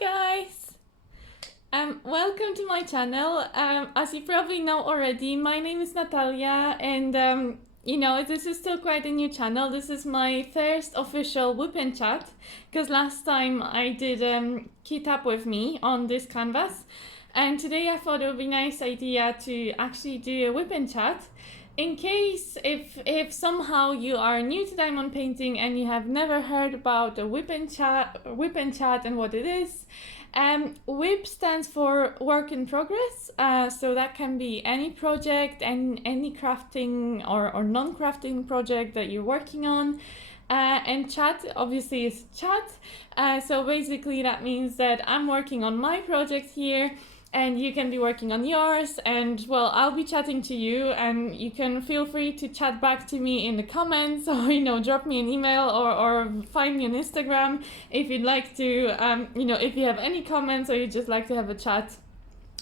guys! Welcome to my channel. As you probably know already, my name is Natalia, and this is still quite a new channel. This is my first official WIP&Chat, because last time I did Keep Up With Me on this canvas, and today I thought it would be a nice idea to actually do a WIP&Chat. In case if somehow you are new to diamond painting and you have never heard about a WIP&Chat and what it is, WIP stands for work in progress. So that can be any project and any crafting or non-crafting project that you're working on. And chat obviously is chat. So basically that means that I'm working on my project here, and you can be working on yours, and well, I'll be chatting to you, and you can feel free to chat back to me in the comments, or drop me an email, or find me on Instagram if you'd like to, if you have any comments or you just like to have a chat.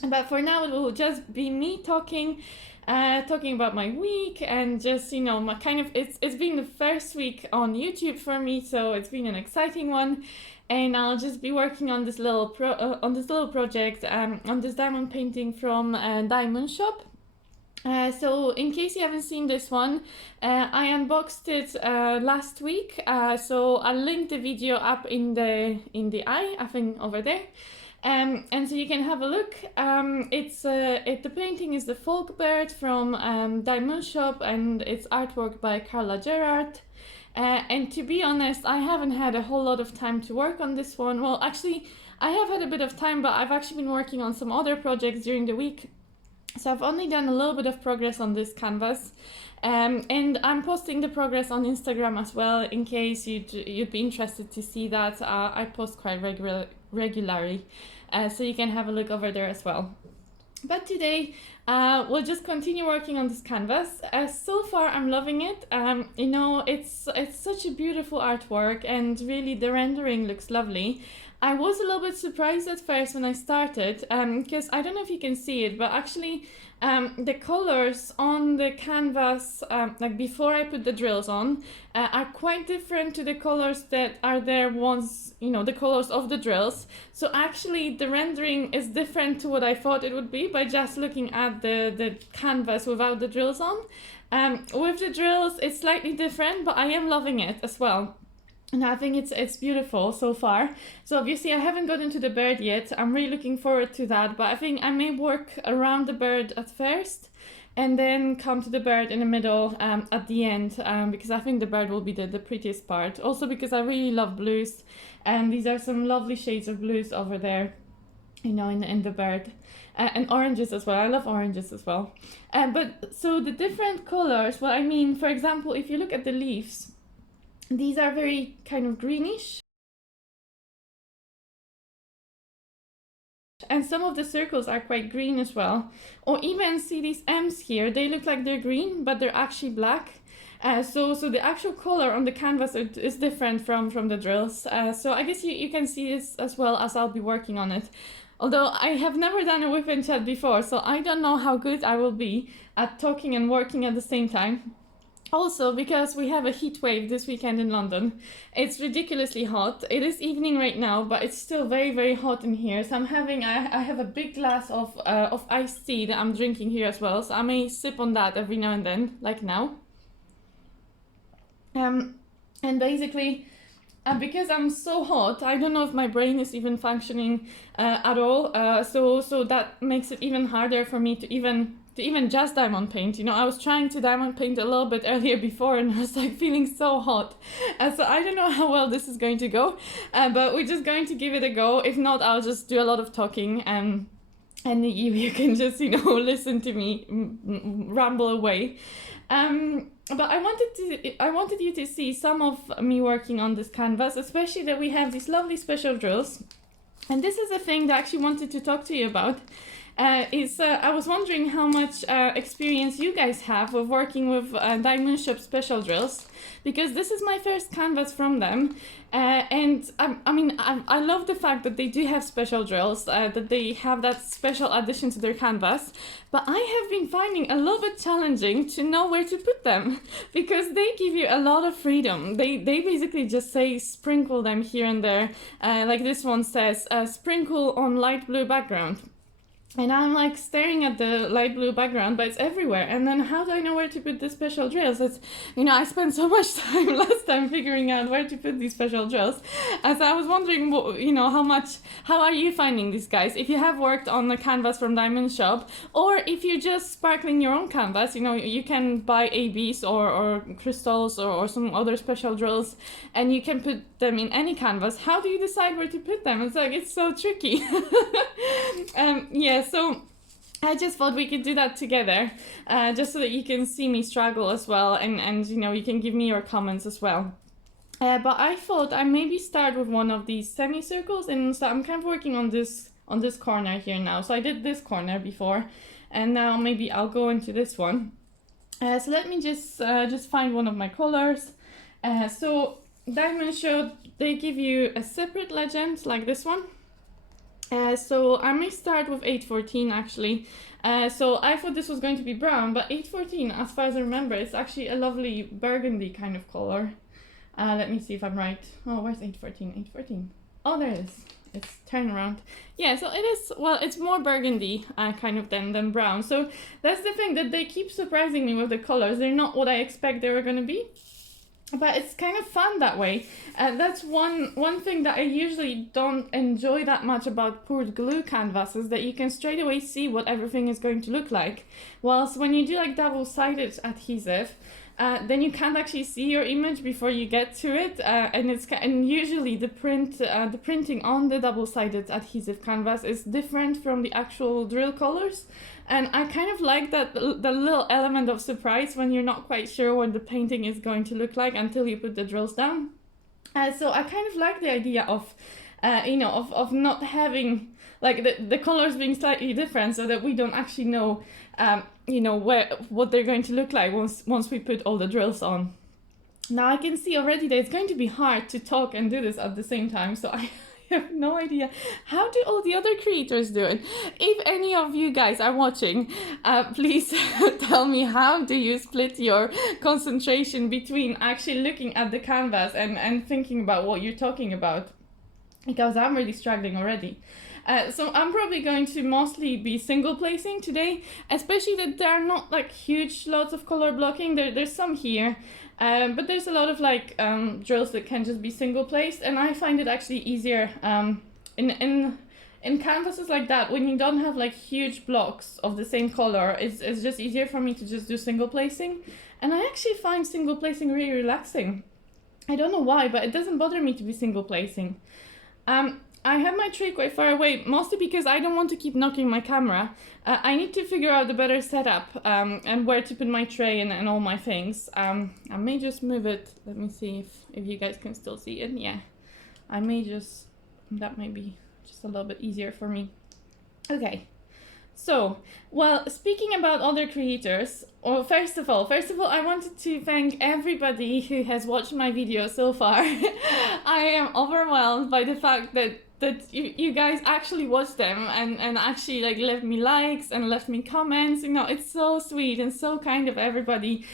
But for now it will just be me talking about my week, and just my kind of it's been the first week on YouTube for me, so it's been an exciting one. And I'll just be working on this little project, on this diamond painting from diymoonshop. So in case you haven't seen this one, I unboxed it last week. So I'll link the video up in the eye, I think over there. And so you can have a look. The painting is the folk bird from diymoonshop, and it's artwork by Carla Gerard. And to be honest, I haven't had a whole lot of time to work on this one. Well, actually, I have had a bit of time, but I've actually been working on some other projects during the week. So I've only done a little bit of progress on this canvas. And I'm posting the progress on Instagram as well, in case you'd be interested to see that. I post quite regularly, so you can have a look over there as well. But today, we'll just continue working on this canvas. So far, I'm loving it. It's such a beautiful artwork, and really the rendering looks lovely. I was a little bit surprised at first when I started, because I don't know if you can see it, but actually the colors on the canvas, like before I put the drills on, are quite different to the colors that are there once, the colors of the drills. So actually the rendering is different to what I thought it would be by just looking at the canvas without the drills on. With the drills, it's slightly different, but I am loving it as well. And I think it's beautiful so far. So obviously I haven't gotten to the bird yet. I'm really looking forward to that, but I think I may work around the bird at first and then come to the bird in the middle at the end, because I think the bird will be the prettiest part. Also because I really love blues, and these are some lovely shades of blues over there, in the bird. And oranges as well. I love oranges as well. But so the different colors, well, I mean, for example, if you look at the leaves, these are very kind of greenish, and some of the circles are quite green as well. Or even see these M's here, they look like they're green, but they're actually black. So the actual color on the canvas is different from the drills. So I guess you can see this as well as I'll be working on it. Although I have never done a WIP&Chat before, so I don't know how good I will be at talking and working at the same time. Also, because we have a heat wave this weekend in London, it's ridiculously hot. It is evening right now, but it's still very, very hot in here. So I have a big glass of iced tea that I'm drinking here as well. So I may sip on that every now and then, like now. And basically, because I'm so hot, I don't know if my brain is even functioning at all. So that makes it even harder for me to even just diamond paint. I was trying to diamond paint a little bit earlier before, and I was like feeling so hot. So I don't know how well this is going to go, but we're just going to give it a go. If not, I'll just do a lot of talking, and you can just listen to me ramble away. But I wanted you to see some of me working on this canvas, especially that we have these lovely special drills. And this is a thing that I actually wanted to talk to you about. I was wondering how much experience you guys have of working with diymoonshop special drills, because this is my first canvas from them. And I love the fact that they do have special drills, that they have that special addition to their canvas, but I have been finding a little bit challenging to know where to put them because they give you a lot of freedom. They basically just say sprinkle them here and there, like this one says, sprinkle on light blue background. And I'm like staring at the light blue background, but it's everywhere. And then how do I know where to put the special drills? It's, I spent so much time last time figuring out where to put these special drills. So I was wondering, how are you finding these guys? If you have worked on the canvas from diymoonshop, or if you're just sparkling your own canvas, you can buy ABs or crystals or some other special drills, and you can put them in any canvas. How do you decide where to put them? It's so tricky. So I just thought we could do that together, just so that you can see me struggle as well, and you can give me your comments as well. But I thought I maybe start with one of these semicircles, and so I'm kind of working on this corner here now. So I did this corner before, and now maybe I'll go into this one. So let me just find one of my colors. So diymoonshop, they give you a separate legend like this one. So I may start with 814 actually. So I thought this was going to be brown, but 814, as far as I remember, it's actually a lovely burgundy kind of color. Let me see if I'm right. Oh, where's 814? 814. Oh, there it is. It's turn around. Yeah, so it is, well, it's more burgundy kind of than brown. So that's the thing, that they keep surprising me with the colors. They're not what I expect they were going to be. But it's kind of fun that way. That's one thing that I usually don't enjoy that much about poured glue canvases, that you can straight away see what everything is going to look like. Whilst when you do like double-sided adhesive, then you can't actually see your image before you get to it, and usually the printing on the double-sided adhesive canvas is different from the actual drill colors. And I kind of like that the little element of surprise when you're not quite sure what the painting is going to look like until you put the drills down. So I kind of like the idea of, of not having like the colors being slightly different, so that we don't actually know, what they're going to look like once we put all the drills on. Now I can see already that it's going to be hard to talk and do this at the same time, so I have no idea how do all the other creators do it. If any of you guys are watching, please tell me, how do you split your concentration between actually looking at the canvas and thinking about what you're talking about, because I'm really struggling already. So I'm probably going to mostly be single placing today, especially that there are not like huge lots of color blocking. There's some here, but there's a lot of like drills that can just be single placed, and I find it actually easier in canvases like that, when you don't have like huge blocks of the same color. It's just easier for me to just do single placing, and I actually find single placing really relaxing. I don't know why, but it doesn't bother me to be single placing. I have my tray quite far away, mostly because I don't want to keep knocking my camera. I need to figure out the better setup and where to put my tray and all my things. I may just move it. Let me see if you guys can still see it. Yeah, I may just, that may be just a little bit easier for me. Okay. So, well, speaking about other creators, well, first of all, I wanted to thank everybody who has watched my video so far. I am overwhelmed by the fact that you guys actually watched them and actually like left me likes and left me comments. It's so sweet and so kind of everybody.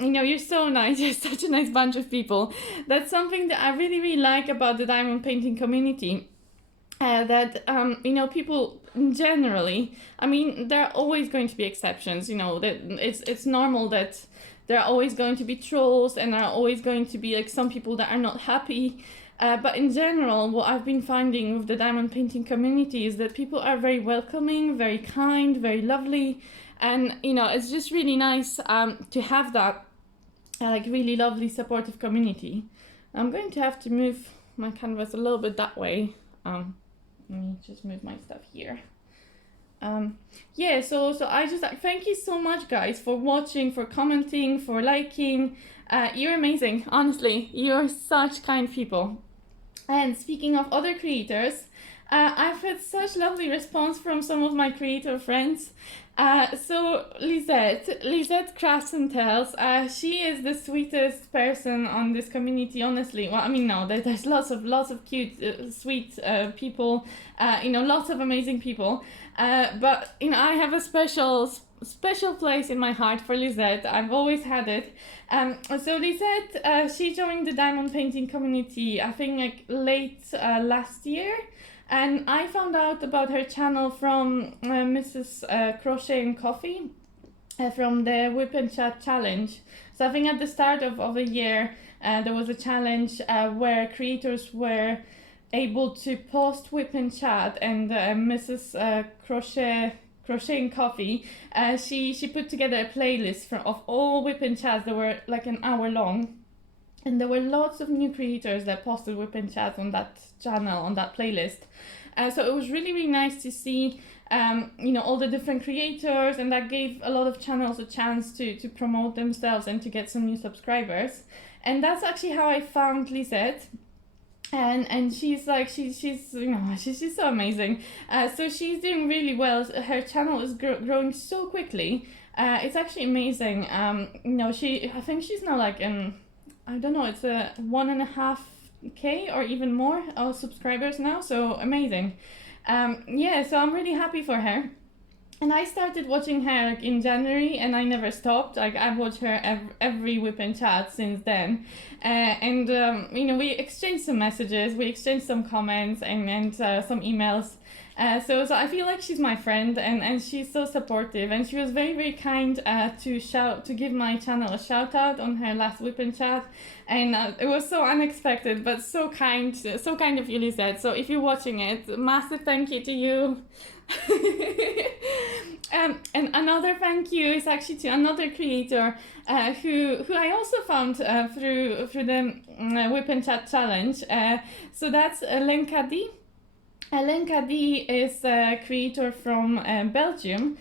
You're so nice. You're such a nice bunch of people. That's something that I really, really like about the diamond painting community. People generally, there are always going to be exceptions, that it's normal that there are always going to be trolls, and there are always going to be like some people that are not happy. But in general, what I've been finding with the diamond painting community is that people are very welcoming, very kind, very lovely. And, it's just really nice to have that like really lovely supportive community. I'm going to have to move my canvas a little bit that way. Let me just move my stuff here. So I just thank you so much, guys, for watching, for commenting, for liking. You're amazing. Honestly, you're such kind people. And speaking of other creators, I've had such lovely response from some of my creator friends. So Lisette Crafts and Tells, she is the sweetest person on this community, honestly. Well, I mean, no, there's lots of cute, sweet people, lots of amazing people. But, I have a special place in my heart for Lisette. I've always had it. So Lisette, she joined the diamond painting community, I think like late last year. And I found out about her channel from Mrs. Crochet and Coffee, from the WIP&Chat challenge. So I think at the start of a year, there was a challenge where creators were able to post WIP&Chat, and Mrs. Crochet and Coffee, she put together a playlist of all WIP&Chats that were like an hour long. And there were lots of new creators that posted WIP&Chat on that channel, on that playlist. So it was really, really nice to see, all the different creators, and that gave a lot of channels a chance to promote themselves and to get some new subscribers. And that's actually how I found Lisette. And she's so amazing. So she's doing really well. Her channel is growing so quickly. It's actually amazing. I think she's now like I don't know, it's a 1.5K or even more subscribers now, so amazing. So I'm really happy for her. And I started watching her like in January, and I never stopped. Like I've watched her every WIP&Chat since then. We exchanged some messages, we exchanged some comments and some emails. So I feel like she's my friend, and she's so supportive, and she was very, very kind to give my channel a shout out on her last WIP&Chat, and it was so unexpected but so kind of you, Lisette. So if you're watching it, massive thank you to you. And another thank you is actually to another creator who I also found through the WIP&Chat challenge. So that's Lenka D. Lenka D is a creator from Belgium.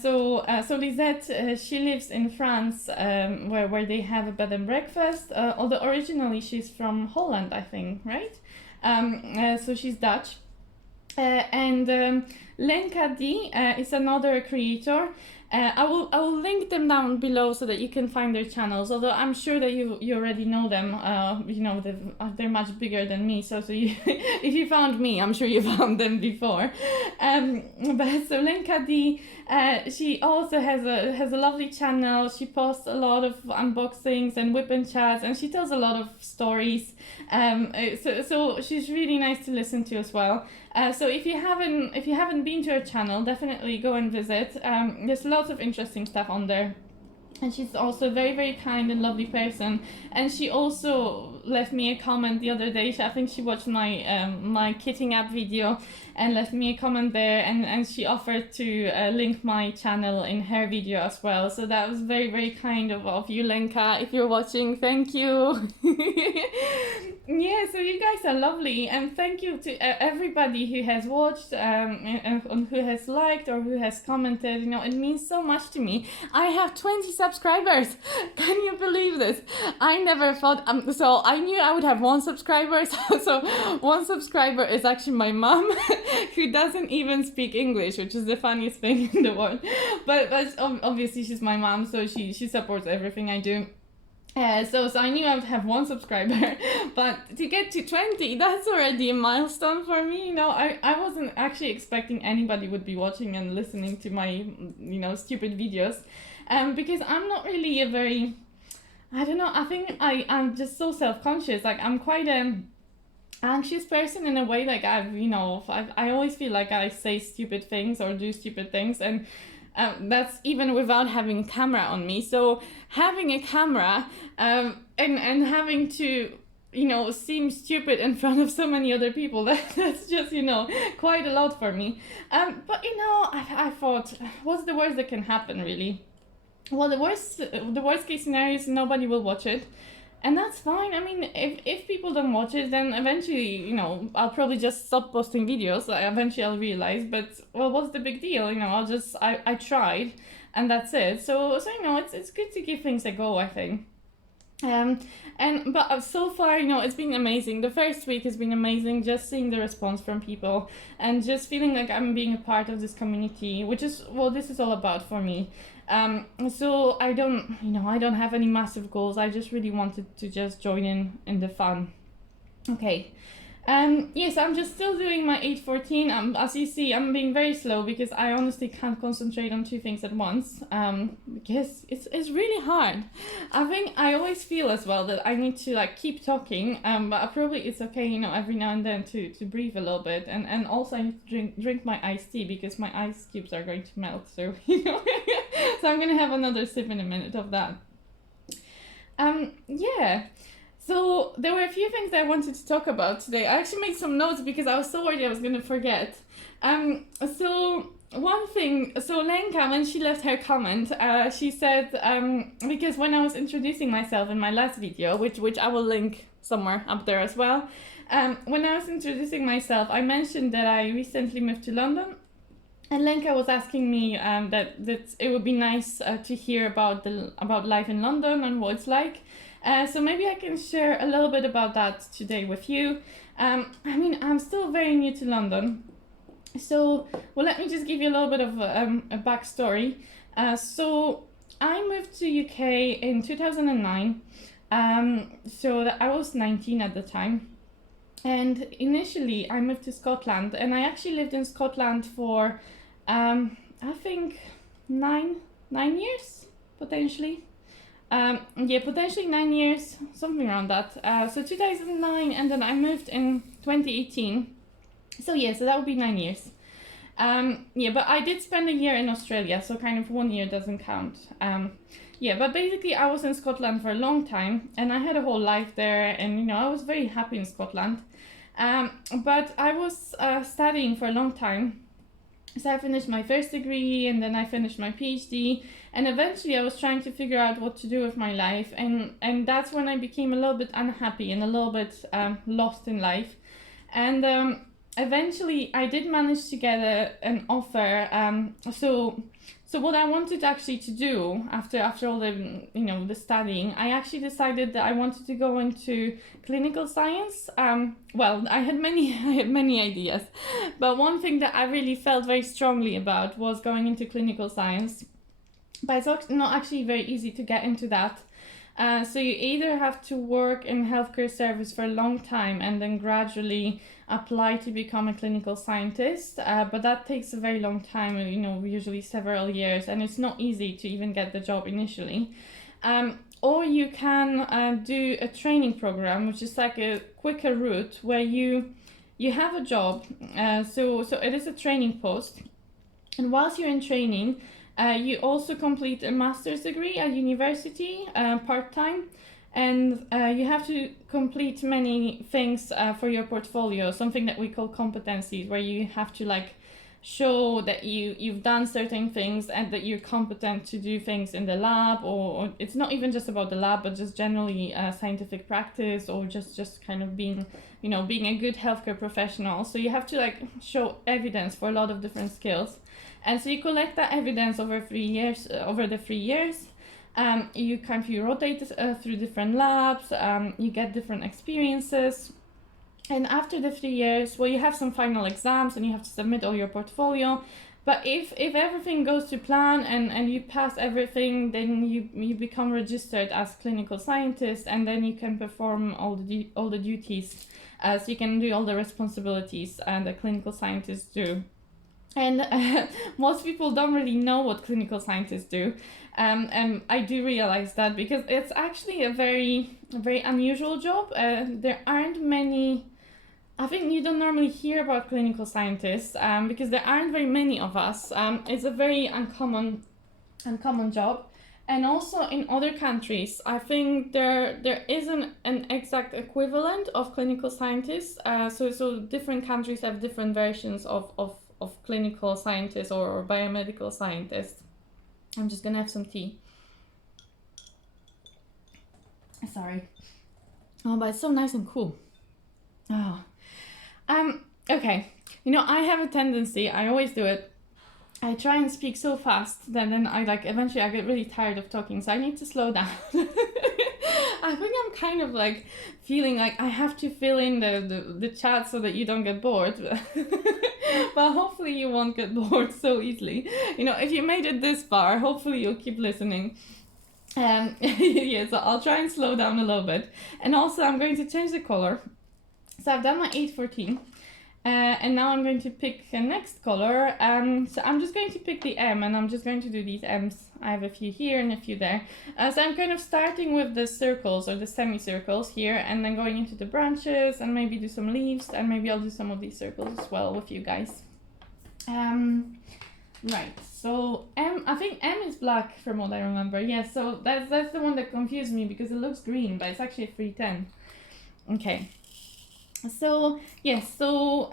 So Lisette, she lives in France, where they have a bed and breakfast. Although originally she's from Holland, I think, right? So she's Dutch. Lenka D is another creator. I will link them down below so that you can find their channels. Although I'm sure that you already know them. They're much bigger than me. So you, if you found me, I'm sure you found them before. But so Lenka D, she also has a lovely channel. She posts a lot of unboxings and WIP&Chats, and she tells a lot of stories. So she's really nice to listen to as well. So if you haven't been to her channel, definitely go and visit. There's lots of interesting stuff on there. And she's also a very, very kind and lovely person. And she also left me a comment the other day. I think she watched my kitting app video and left me a comment there. And she offered to link my channel in her video as well. So that was very, very kind of you, Lenka. If you're watching, thank you. Yeah, so you guys are lovely. And thank you to everybody who has watched and who has liked or who has commented. It means so much to me. I have 20 subscribers. Can you believe this? I never thought, so I knew I would have one subscriber. So one subscriber is actually my mom, who doesn't even speak English, which is the funniest thing in the world. But obviously she's my mom, so she supports everything I do. So I knew I would have one subscriber, but to get to 20, that's already a milestone for me. I wasn't actually expecting anybody would be watching and listening to my, stupid videos, because I'm not really a very, I don't know, I think I'm just so self-conscious. Like I'm quite an anxious person in a way. Like I always feel like I say stupid things or do stupid things, and that's even without having a camera on me. So having a camera and having to, seem stupid in front of so many other people, that's just, quite a lot for me. But, I thought, what's the worst that can happen, really? Well, the worst case scenario is nobody will watch it. And that's fine. I mean, if people don't watch it, then eventually, I'll probably just stop posting videos. Eventually I'll realize, but, well, what's the big deal? I tried, and that's it. So it's good to give things a go, I think. Um, but so far, it's been amazing. The first week has been amazing, just seeing the response from people and just feeling like I'm being a part of this community, which is what this is all about for me. So I don't have any massive goals. I just really wanted to just join in the fun. Okay. Yes, I'm just still doing my 814. As you see, I'm being very slow because I honestly can't concentrate on two things at once. Because it's really hard. I think I always feel as well that I need to like keep talking. But probably it's okay, every now and then to breathe a little bit. And also I need to drink my iced tea because my ice cubes are going to melt. So so I'm gonna have another sip in a minute of that. Yeah. So there were a few things that I wanted to talk about today. I actually made some notes because I was so worried I was going to forget. So one thing, so Lenka, when she left her comment, she said, because when I was introducing myself in my last video, which I will link somewhere up there as well, when I was introducing myself, I mentioned that I recently moved to London. And Lenka was asking me that it would be nice to hear about life in London and what it's like. So maybe I can share a little bit about that today with you. I'm still very new to London. So, let me just give you a little bit of a backstory. So I moved to UK in 2009. So that I was 19 at the time. And initially I moved to Scotland, and I actually lived in Scotland for, I think 9 years, potentially. Potentially 9 years, something around that. So 2009, and then I moved in 2018. So that would be 9 years. But I did spend a year in Australia, so kind of 1 year doesn't count. But basically I was in Scotland for a long time, and I had a whole life there, and I was very happy in Scotland. But I was studying for a long time. So I finished my first degree, and then I finished my PhD, and eventually I was trying to figure out what to do with my life, and that's when I became a little bit unhappy and a little bit lost in life. And eventually I did manage to get an offer. So what I wanted actually to do after all the the studying, I actually decided that I wanted to go into clinical science. I had many ideas, but one thing that I really felt very strongly about was going into clinical science. But it's not actually very easy to get into that. So you either have to work in healthcare service for a long time and then gradually apply to become a clinical scientist, but that takes a very long time, usually several years, and it's not easy to even get the job initially. Or you can do a training program, which is like a quicker route where you have a job. So it is a training post, and whilst you're in training, you also complete a master's degree at university part-time, and you have to complete many things for your portfolio, something that we call competencies, where you have to show that you've done certain things and that you're competent to do things in the lab, or it's not even just about the lab, but just generally scientific practice, or just kind of being a good healthcare professional. So you have to show evidence for a lot of different skills. And so you collect that evidence over 3 years. Over the 3 years, you rotate through different labs. You get different experiences, and after the 3 years, you have some final exams, and you have to submit all your portfolio. But if everything goes to plan and you pass everything, then you become registered as clinical scientist, and then you can perform all the duties. So you can do all the responsibilities that clinical scientists do. And most people don't really know what clinical scientists do. And I do realize that because it's actually a very, very unusual job. There aren't many, I think you don't normally hear about clinical scientists because there aren't very many of us. It's a very uncommon job. And also in other countries, I think there isn't an exact equivalent of clinical scientists. So different countries have different versions of clinical scientists or biomedical scientists. I'm just gonna have some tea. Sorry. Oh, but it's so nice and cool. Oh. Okay. I have a tendency, I always do it. I try and speak so fast that then eventually I get really tired of talking, so I need to slow down. I think I'm kind of like feeling like I have to fill in the chat so that you don't get bored. But hopefully you won't get bored so easily. You know, if you made it this far, hopefully you'll keep listening. Yeah, so I'll try and slow down a little bit. And also I'm going to change the color. So I've done my 814. And now I'm going to pick a next color. So I'm just going to pick the M, and I'm just going to do these M's. I have a few here and a few there. So I'm kind of starting with the circles or the semicircles here, and then going into the branches and maybe do some leaves, and maybe I'll do some of these circles as well with you guys. Right, so M, I think M is black from what I remember. Yeah, so that's the one that confused me because it looks green, but it's actually a 310. Okay. So yes, so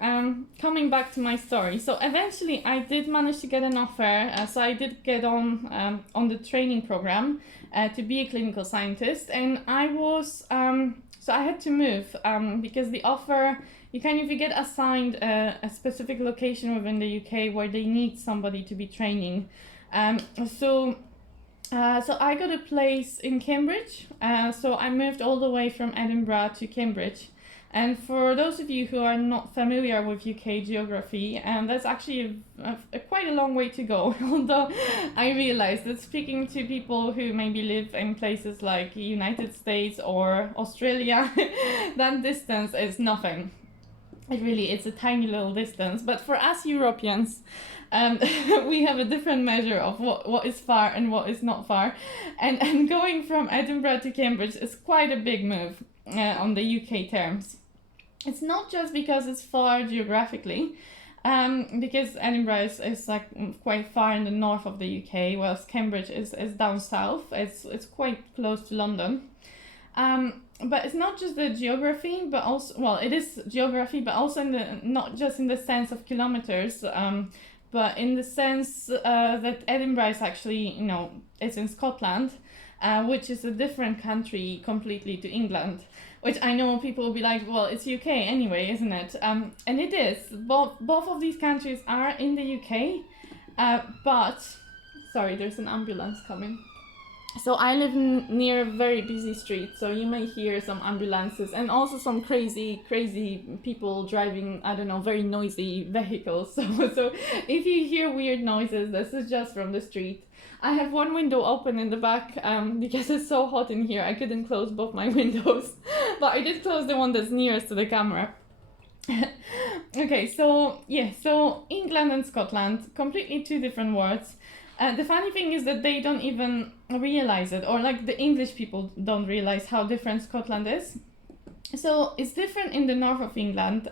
coming back to my story, so eventually I did manage to get an offer. So I did get on the training program to be a clinical scientist, and I was so I had to move because the offer, you get assigned a specific location within the UK where they need somebody to be training. So I got a place in Cambridge. So I moved all the way from Edinburgh to Cambridge. And for those of you who are not familiar with UK geography, that's actually quite a long way to go. Although I realize that speaking to people who maybe live in places like United States or Australia, that distance is nothing. It's a tiny little distance. But for us Europeans, we have a different measure of what is far and what is not far. And going from Edinburgh to Cambridge is quite a big move on the UK terms. It's not just because it's far geographically, because Edinburgh is like quite far in the north of the UK, whilst Cambridge is down south. It's quite close to London. But it's not just the geography, but also, well, it is geography, but also not just in the sense of kilometers, but in the sense that Edinburgh is actually, it's in Scotland, which is a different country completely to England. Which I know people will be like, well, it's UK anyway, isn't it? And it is. Both of these countries are in the UK, but sorry, there's an ambulance coming. So I live near a very busy street, so you may hear some ambulances and also some crazy people driving, I don't know, very noisy vehicles. So if you hear weird noises, this is just from the street. I have one window open in the back because it's so hot in here. I couldn't close both my windows, but I did close the one that's nearest to the camera. Okay, so yeah, so England and Scotland, completely two different words. The funny thing is that they don't even realize it, or like the English people don't realize how different Scotland is. So it's different in the north of England.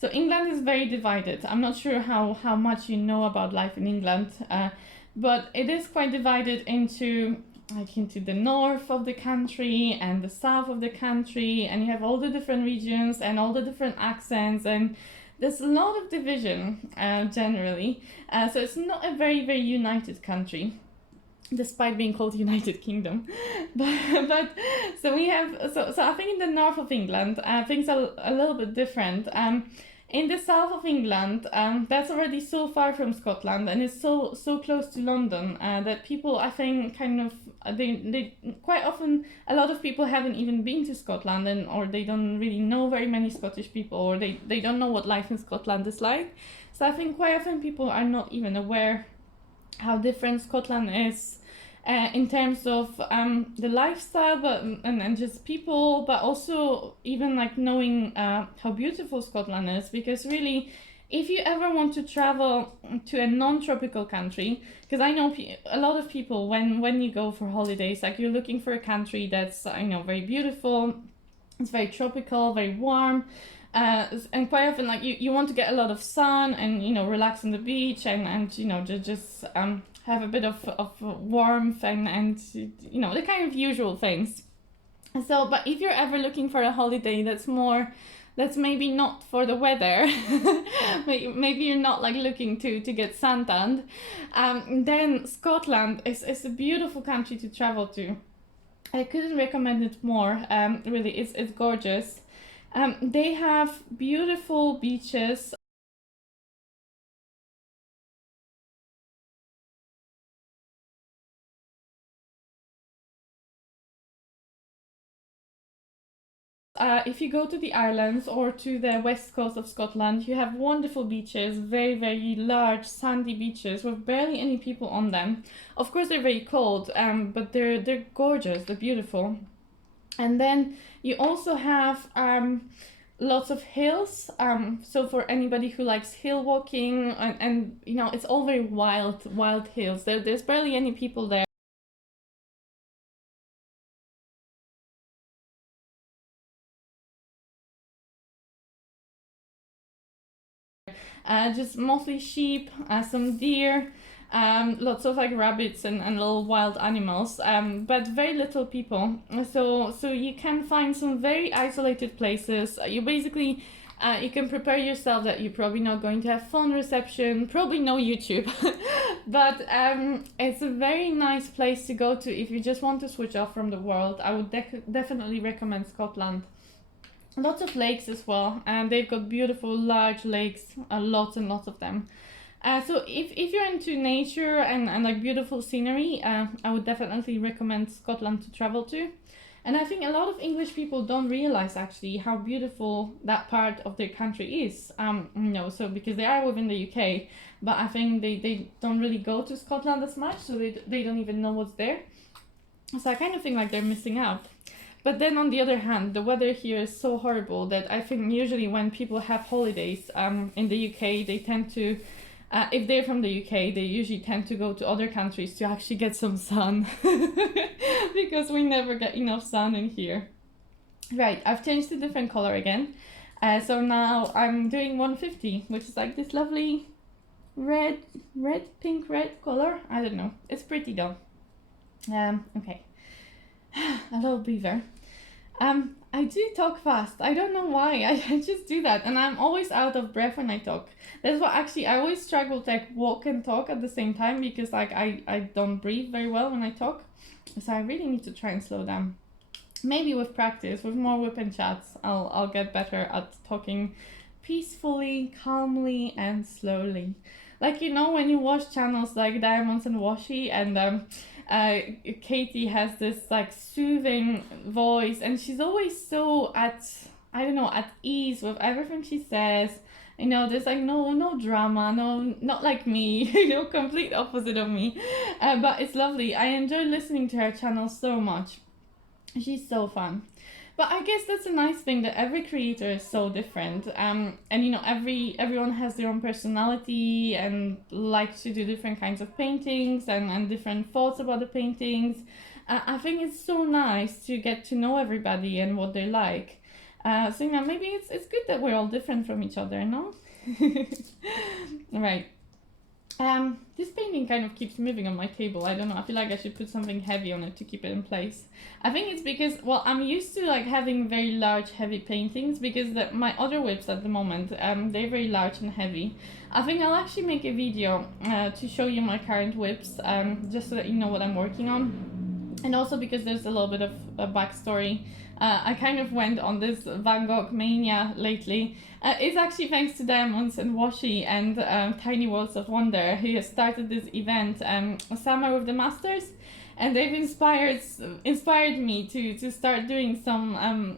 So England is very divided. I'm not sure how much you know about life in England, but it is quite divided into the north of the country and the south of the country, and you have all the different regions and all the different accents, and there's a lot of division generally. So it's not a very, very united country, despite being called United Kingdom. but so we have, so I think in the north of England, things are a little bit different. In the south of England, that's already so far from Scotland, and it's so close to London that people, I think, kind of they quite often, a lot of people haven't even been to Scotland, or they don't really know very many Scottish people, or they don't know what life in Scotland is like. So I think quite often people are not even aware how different Scotland is in terms of the lifestyle, but and just people, but also even like knowing how beautiful Scotland is. Because really, if you ever want to travel to a non-tropical country, because I know a lot of people, when you go for holidays, like you're looking for a country that's very beautiful, it's very tropical, very warm. And quite often, like you want to get a lot of sun and relax on the beach and just have a bit of warmth and the kind of usual things. So, but if you're ever looking for a holiday that's maybe not for the weather, maybe you're not like looking to get suntanned, then Scotland is a beautiful country to travel to. I couldn't recommend it more. Really, it's gorgeous. They have beautiful beaches. if you go to the islands or to the west coast of Scotland, you have wonderful beaches, very, very large sandy beaches with barely any people on them. Of course, they're very cold, but they're gorgeous, they're beautiful. And then you also have lots of hills, so for anybody who likes hill walking, and you know, it's all very wild hills. There's barely any people there. Just mostly sheep, some deer, lots of like rabbits and little wild animals, but very little people. So you can find some very isolated places. You basically you can prepare yourself that you're probably not going to have phone reception, probably no YouTube, but it's a very nice place to go to if you just want to switch off from the world. I would definitely recommend Scotland. Lots of lakes as well, and they've got beautiful large lakes, lots and lots of them. So if you're into nature and like beautiful scenery, I would definitely recommend Scotland to travel to. And I think a lot of English people don't realize actually how beautiful that part of their country is. You know, so because they are within the UK, but I think they don't really go to Scotland as much, so they don't even know what's there. So I kind of think like they're missing out. But then on the other hand, the weather here is so horrible that I think usually when people have holidays in the UK, they tend to, if they're from the UK, they usually tend to go to other countries to actually get some sun because we never get enough sun in here. Right, I've changed to different color again. So now I'm doing 150, which is like this lovely pink red color. I don't know, it's pretty though. Okay. A little beaver. I do talk fast. I don't know why. I just do that, and I'm always out of breath when I talk. That's why actually I always struggle to like walk and talk at the same time because like I don't breathe very well when I talk. So I really need to try and slow down. Maybe with practice, with more WIP&Chats, I'll get better at talking peacefully, calmly, and slowly. Like, you know, when you watch channels like Diamonds and Washi, and Katie has this like soothing voice, and she's always so at ease with everything she says. You know, there's like no drama, not like me, you know, complete opposite of me. But it's lovely. I enjoy listening to her channel so much. She's so fun. But I guess that's a nice thing, that every creator is so different, and you know, everyone has their own personality and likes to do different kinds of paintings and different thoughts about the paintings. I think it's so nice to get to know everybody and what they like. So you know, maybe it's good that we're all different from each other, no? Right. This painting kind of keeps moving on my table. I don't know, I feel like I should put something heavy on it to keep it in place. I think it's because, well, I'm used to like having very large heavy paintings, because my other whips at the moment, they're very large and heavy. I think I'll actually make a video to show you my current whips, just so that you know what I'm working on. And also because there's a little bit of a backstory. I kind of went on this Van Gogh mania lately. It's actually thanks to Diamonds and Washi and Tiny Worlds of Wonder, who has started this event, Summer with the Masters, and they've inspired me to start doing some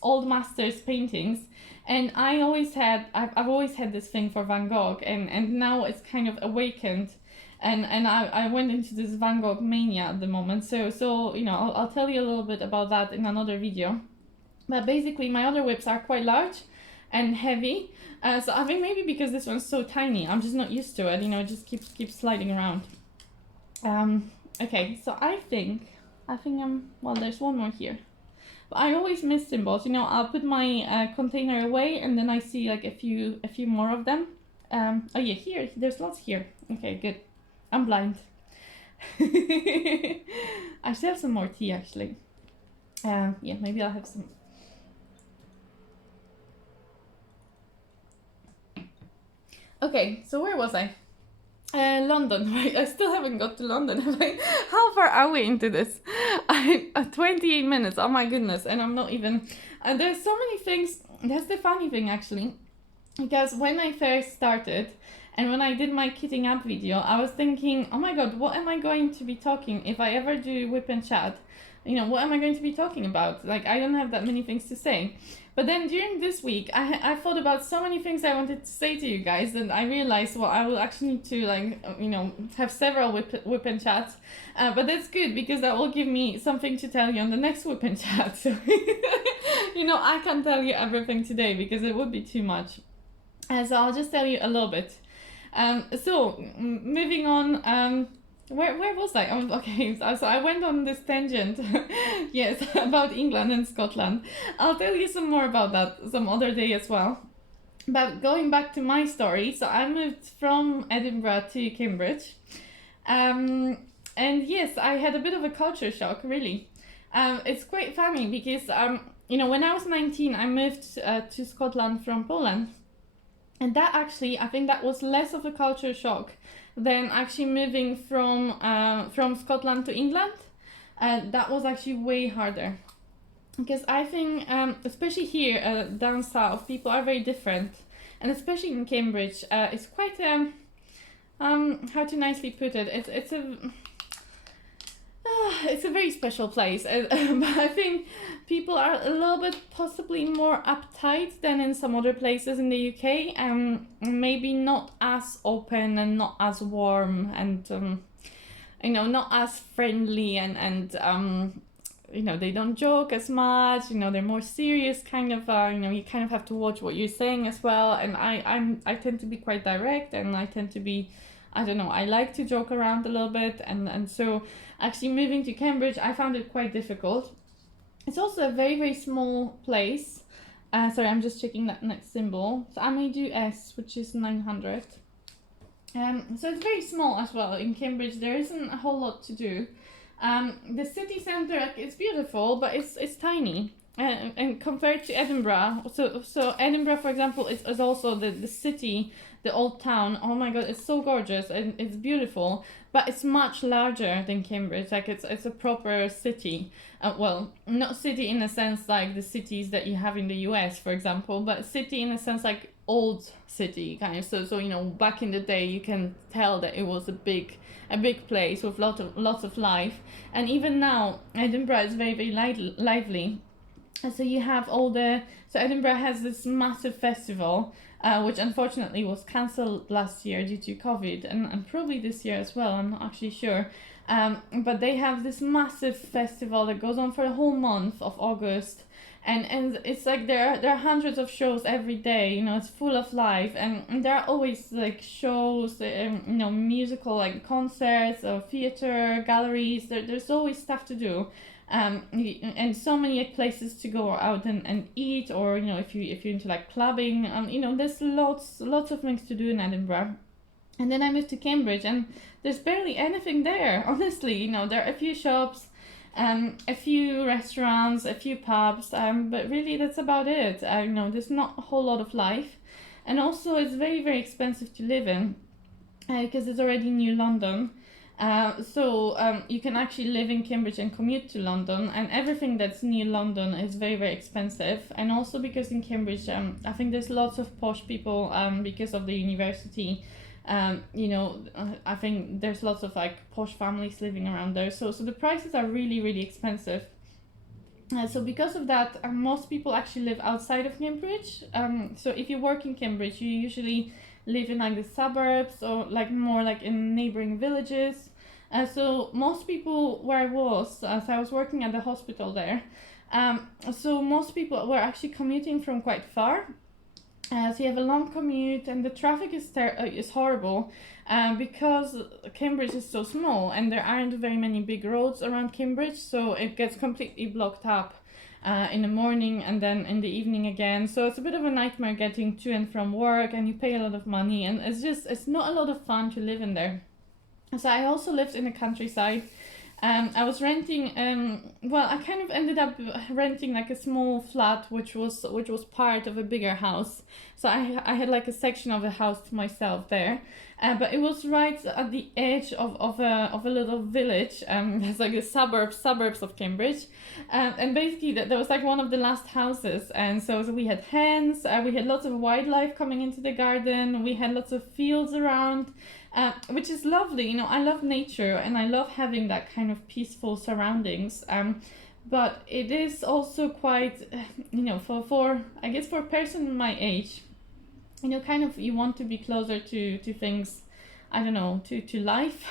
old masters paintings. And I've always had this thing for Van Gogh, and now it's kind of awakened. And I went into this Van Gogh mania at the moment, so you know, I'll tell you a little bit about that in another video. But basically, my other whips are quite large and heavy, so I think maybe because this one's so tiny, I'm just not used to it. You know, it just keeps sliding around. Okay, so I think well, there's one more here. But I always miss symbols. You know, I'll put my container away, and then I see like a few more of them. Oh yeah, here, there's lots here. Okay, good. I'm blind. I should have some more tea actually. Yeah, maybe I'll have some. Okay, so where was I? London, right? I still haven't got to London. Like, how far are we into this? 28 minutes, oh my goodness, and I'm not even... there's so many things. That's the funny thing actually, because when I first started, and when I did my kitting up video, I was thinking, oh my god, what am I going to be talking if I ever do WIP&Chat? what am I going to be talking about? Like, I don't have that many things to say. But then during this week, I thought about so many things I wanted to say to you guys, and I realized, well, I will actually need to, like, have several WIP&Chats. But that's good, because that will give me something to tell you on the next WIP&Chat. So, I can't tell you everything today because it would be too much. So I'll just tell you a little bit. Moving on, where was I? Oh, okay, so I went on this tangent, yes, about England and Scotland. I'll tell you some more about that some other day as well. But going back to my story, so I moved from Edinburgh to Cambridge. And yes, I had a bit of a culture shock, really. It's quite funny because, when I was 19, I moved to Scotland from Poland. And that actually, I think that was less of a culture shock than actually moving from Scotland to England. That was actually way harder. Because I think, especially here down south, people are very different. And especially in Cambridge, it's quite, how to nicely put it, it's a very special place. But I think people are a little bit possibly more uptight than in some other places in the UK, and maybe not as open and not as warm and not as friendly and they don't joke as much. They're more serious kind of. You kind of have to watch what you're saying as well. And I tend to be quite direct, and I tend to be, I don't know, I like to joke around a little bit, and so actually moving to Cambridge, I found it quite difficult. It's also a very, very small place. Sorry, I'm just checking that next symbol. So I may do S, which is 900. So it's very small as well. In Cambridge, there isn't a whole lot to do. The city centre, it's beautiful, but it's tiny. And compared to Edinburgh, so Edinburgh, for example, is also the city, the old town. Oh my god, it's so gorgeous and it's beautiful, but it's much larger than Cambridge. Like it's a proper city. Well, not city in a sense like the cities that you have in the US, for example, but city in a sense like old city kind of. So back in the day, you can tell that it was a big place with lots of life. And even now, Edinburgh is very, very lively. And so you have so Edinburgh has this massive festival, which unfortunately was cancelled last year due to COVID, and probably this year as well, I'm not actually sure. But they have this massive festival that goes on for a whole month of August, and it's like there are hundreds of shows every day. It's full of life, and there are always like shows, musical like concerts or theater galleries. There's always stuff to do. And so many places to go out and eat, or if you're into like clubbing, there's lots of things to do in Edinburgh. And then I moved to Cambridge, and there's barely anything there, honestly. There are a few shops, a few restaurants, a few pubs, but really that's about it. There's not a whole lot of life, and also it's very, very expensive to live in because it's already New London. So you can actually live in Cambridge and commute to London, and everything that's near London is very, very expensive. And also because in Cambridge, I think there's lots of posh people because of the university. I think there's lots of like posh families living around there. So the prices are really, really expensive. So because of that, most people actually live outside of Cambridge. So if you work in Cambridge, you usually live in like the suburbs or like more like in neighboring villages. So most people where I was, so I was working at the hospital there. So most people were actually commuting from quite far. So you have a long commute, and the traffic is horrible because Cambridge is so small and there aren't very many big roads around Cambridge, so it gets completely blocked up in the morning and then in the evening again. So it's a bit of a nightmare getting to and from work, and you pay a lot of money, and it's not a lot of fun to live in there. So I also lived in the countryside. I was renting. I kind of ended up renting like a small flat, which was part of a bigger house. So I had like a section of a house to myself there, but it was right at the edge of a little village. It's like the suburbs of Cambridge, and basically that was like one of the last houses. And so we had hens. We had lots of wildlife coming into the garden. We had lots of fields around. which is lovely. You know, I love nature and I love having that kind of peaceful surroundings. But it is also quite, you know, for I guess for a person my age, you know, kind of you want to be closer to things, I don't know, to life.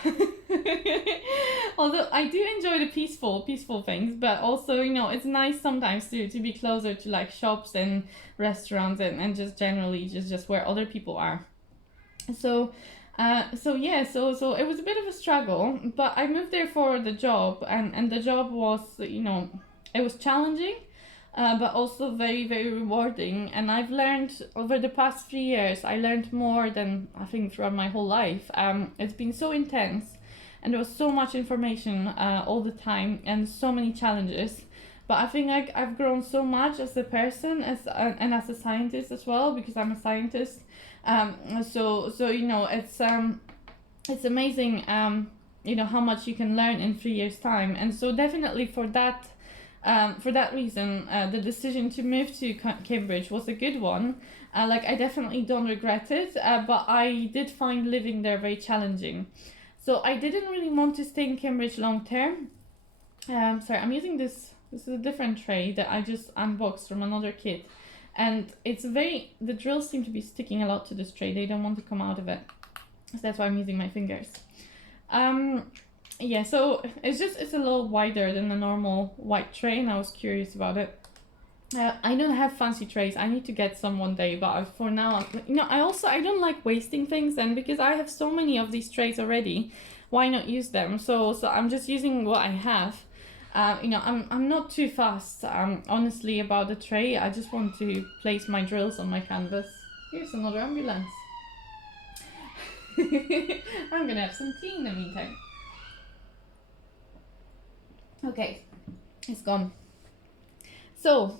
Although I do enjoy the peaceful things, but also, you know, it's nice sometimes to be closer to like shops and restaurants and just generally just where other people are. So so it was a bit of a struggle, but I moved there for the job, and the job was, you know, it was challenging, but also very, very rewarding. And I've learned over the past 3 years, I learned more than I think throughout my whole life. It's been so intense, and there was so much information all the time, and so many challenges. But I think I've grown so much as a person, and as a scientist as well, because I'm a scientist. So you know, it's amazing, you know, how much you can learn in 3 years' time. And so definitely for that reason, the decision to move to Cambridge was a good one. Like, I definitely don't regret it, but I did find living there very challenging. So I didn't really want to stay in Cambridge long term. Sorry, I'm using this is a different tray that I just unboxed from another kit. And it's the drills seem to be sticking a lot to this tray. They don't want to come out of it. So that's why I'm using my fingers. Yeah, so it's a little wider than the normal white tray, and I was curious about it. I don't have fancy trays. I need to get some one day, but for now, you know, I don't like wasting things, and because I have so many of these trays already, why not use them? So I'm just using what I have. You know, I'm not too fast, honestly, about the tray. I just want to place my drills on my canvas. Here's another ambulance. I'm gonna have some tea in the meantime. Okay, it's gone. So,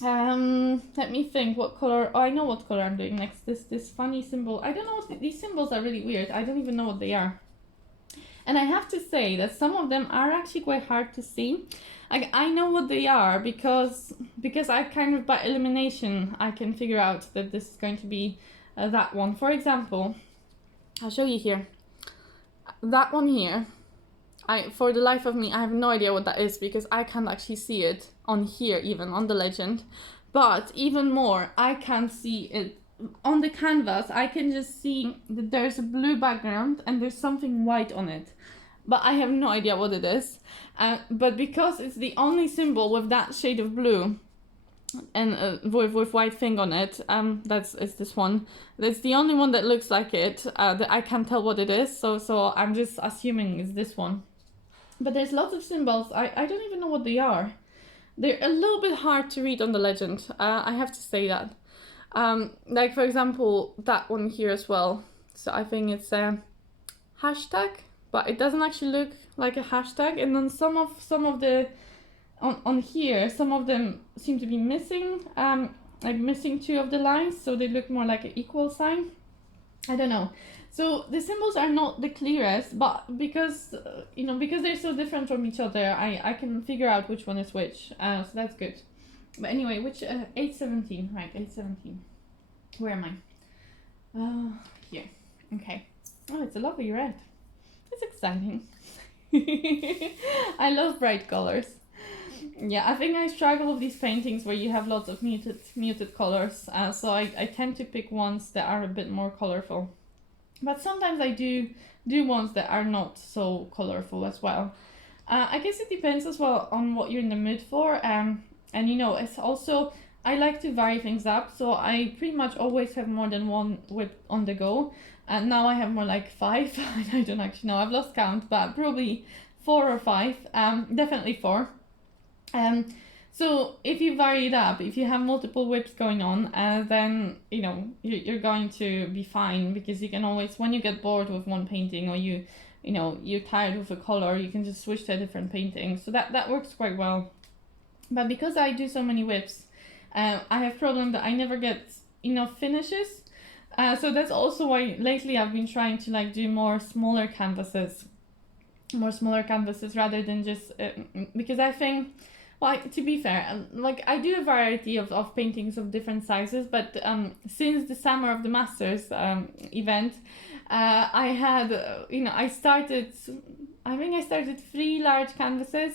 let me think what color. Oh, I know what color I'm doing next. This funny symbol. I don't know what these symbols are really weird. I don't even know what they are. And I have to say that some of them are actually quite hard to see. Like, I know what they are because I kind of, by elimination, I can figure out that this is going to be that one. For example, I'll show you here. That one here, for the life of me, I have no idea what that is because I can't actually see it on here, even on the legend. But even more, I can't see it on the canvas. I can just see that there's a blue background and there's something white on it, but I have no idea what it is. But because it's the only symbol with that shade of blue and with white thing on it, it's this one. That's the only one that looks like it, that I can't tell what it is. So I'm just assuming it's this one. But there's lots of symbols. I don't even know what they are. They're a little bit hard to read on the legend. I have to say that. Like, for example, that one here as well. So I think it's a hashtag, but it doesn't actually look like a hashtag. And then some of the on here, some of them seem to be missing, like missing 2 of the lines, so they look more like an equal sign. I don't know. So the symbols are not the clearest, but because you know, because they're so different from each other, I can figure out which one is which. So that's good. But anyway, which 817, right? 817. Where am I? Here. Okay. Oh, it's a lovely red. It's exciting. I love bright colors. Yeah, I think I struggle with these paintings where you have lots of muted colors. So I tend to pick ones that are a bit more colorful. But sometimes I do ones that are not so colorful as well. I guess it depends as well on what you're in the mood for. And you know, it's also, I like to vary things up. So I pretty much always have more than one whip on the go. And now I have more like 5. I don't actually know. I've lost count, but probably 4 or 5. Definitely 4. So if you vary it up, if you have multiple whips going on, then you know you're going to be fine, because you can always, when you get bored with one painting, or you're tired with a color, you can just switch to a different painting. So that works quite well. But because I do so many whips, I have problem that I never get enough finishes. So that's also why lately I've been trying to like do more smaller canvases rather than just because I think Well, to be fair, like I do a variety of paintings of different sizes, but since the summer of the Masters event, I had, I started, I think I started 3 large canvases,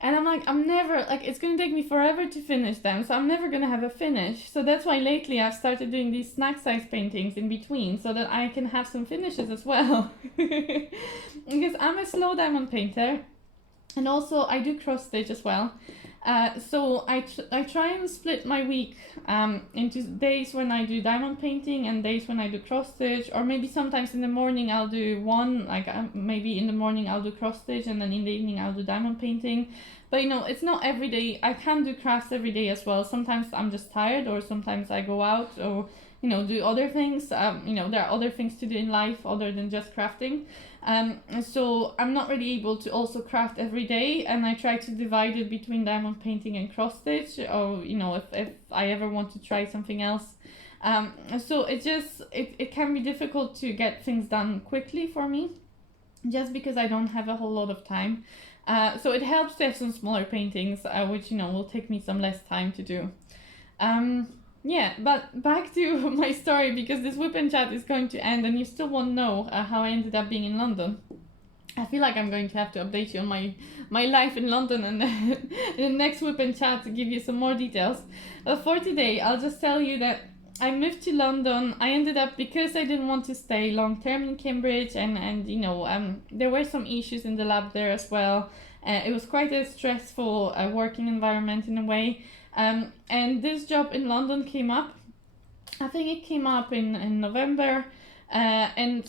and I'm like, I'm never, like, it's gonna take me forever to finish them, so I'm never gonna have a finish. So that's why lately I've started doing these snack size paintings in between, so that I can have some finishes as well. Because I'm a slow diamond painter, and also I do cross stitch as well. So I try and split my week into days when I do diamond painting and days when I do cross stitch, or maybe sometimes in the morning I'll do one, like maybe in the morning I'll do cross stitch and then in the evening I'll do diamond painting. But it's not every day. I can do crafts every day as well. Sometimes I'm just tired, or sometimes I go out or do other things. There are other things to do in life other than just crafting. So I'm not really able to also craft every day, and I try to divide it between diamond painting and cross stitch, or if I ever want to try something else. So it can be difficult to get things done quickly for me, just because I don't have a whole lot of time. So it helps to have some smaller paintings, which will take me some less time to do. Yeah, but back to my story, because this WIP&Chat is going to end and you still won't know how I ended up being in London. I feel like I'm going to have to update you on my life in London, and in the next WIP&Chat to give you some more details. But for today, I'll just tell you that I moved to London. I ended up, because I didn't want to stay long term in Cambridge, and there were some issues in the lab there as well. It was quite a stressful working environment in a way. And this job in London came up. I think it came up in November. And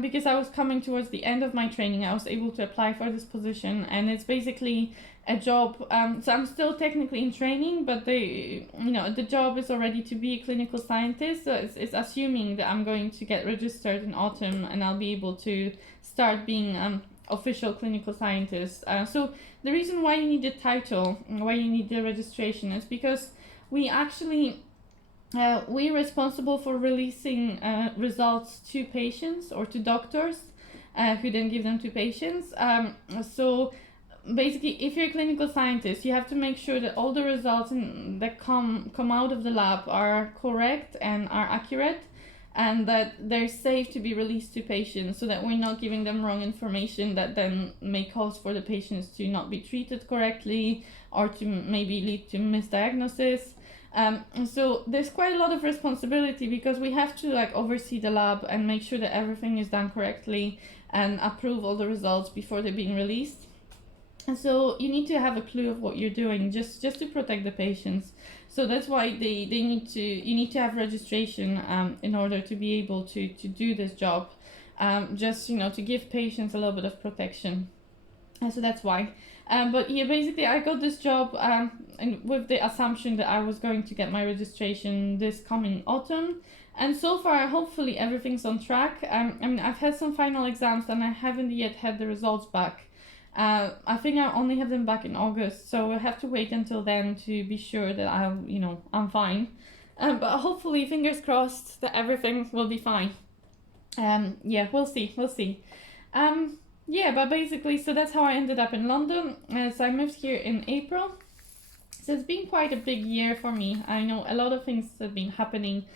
because I was coming towards the end of my training, I was able to apply for this position. And it's basically a job. So I'm still technically in training, but the job is already to be a clinical scientist. So it's assuming that I'm going to get registered in autumn, and I'll be able to start being official clinical scientist. So the reason why you need the title, why you need the registration, is because we actually we're responsible for releasing results to patients or to doctors, who then give them to patients. So basically, if you're a clinical scientist, you have to make sure that all the results that come out of the lab are correct and are accurate, and that they're safe to be released to patients, so that we're not giving them wrong information that then may cause for the patients to not be treated correctly, or to maybe lead to misdiagnosis. So there's quite a lot of responsibility, because we have to oversee the lab and make sure that everything is done correctly and approve all the results before they're being released. And so you need to have a clue of what you're doing, just to protect the patients. So that's why you need to have registration in order to be able to do this job, just to give patients a little bit of protection. And so that's why. But yeah, basically I got this job and with the assumption that I was going to get my registration this coming autumn. And so far, hopefully everything's on track. I've had some final exams and I haven't yet had the results back. I think I only have them back in August, so I have to wait until then to be sure that I'm fine. But hopefully, fingers crossed, that everything will be fine. Yeah, we'll see. Yeah, but basically, so that's how I ended up in London. So I moved here in April. So it's been quite a big year for me. I know a lot of things have been happening.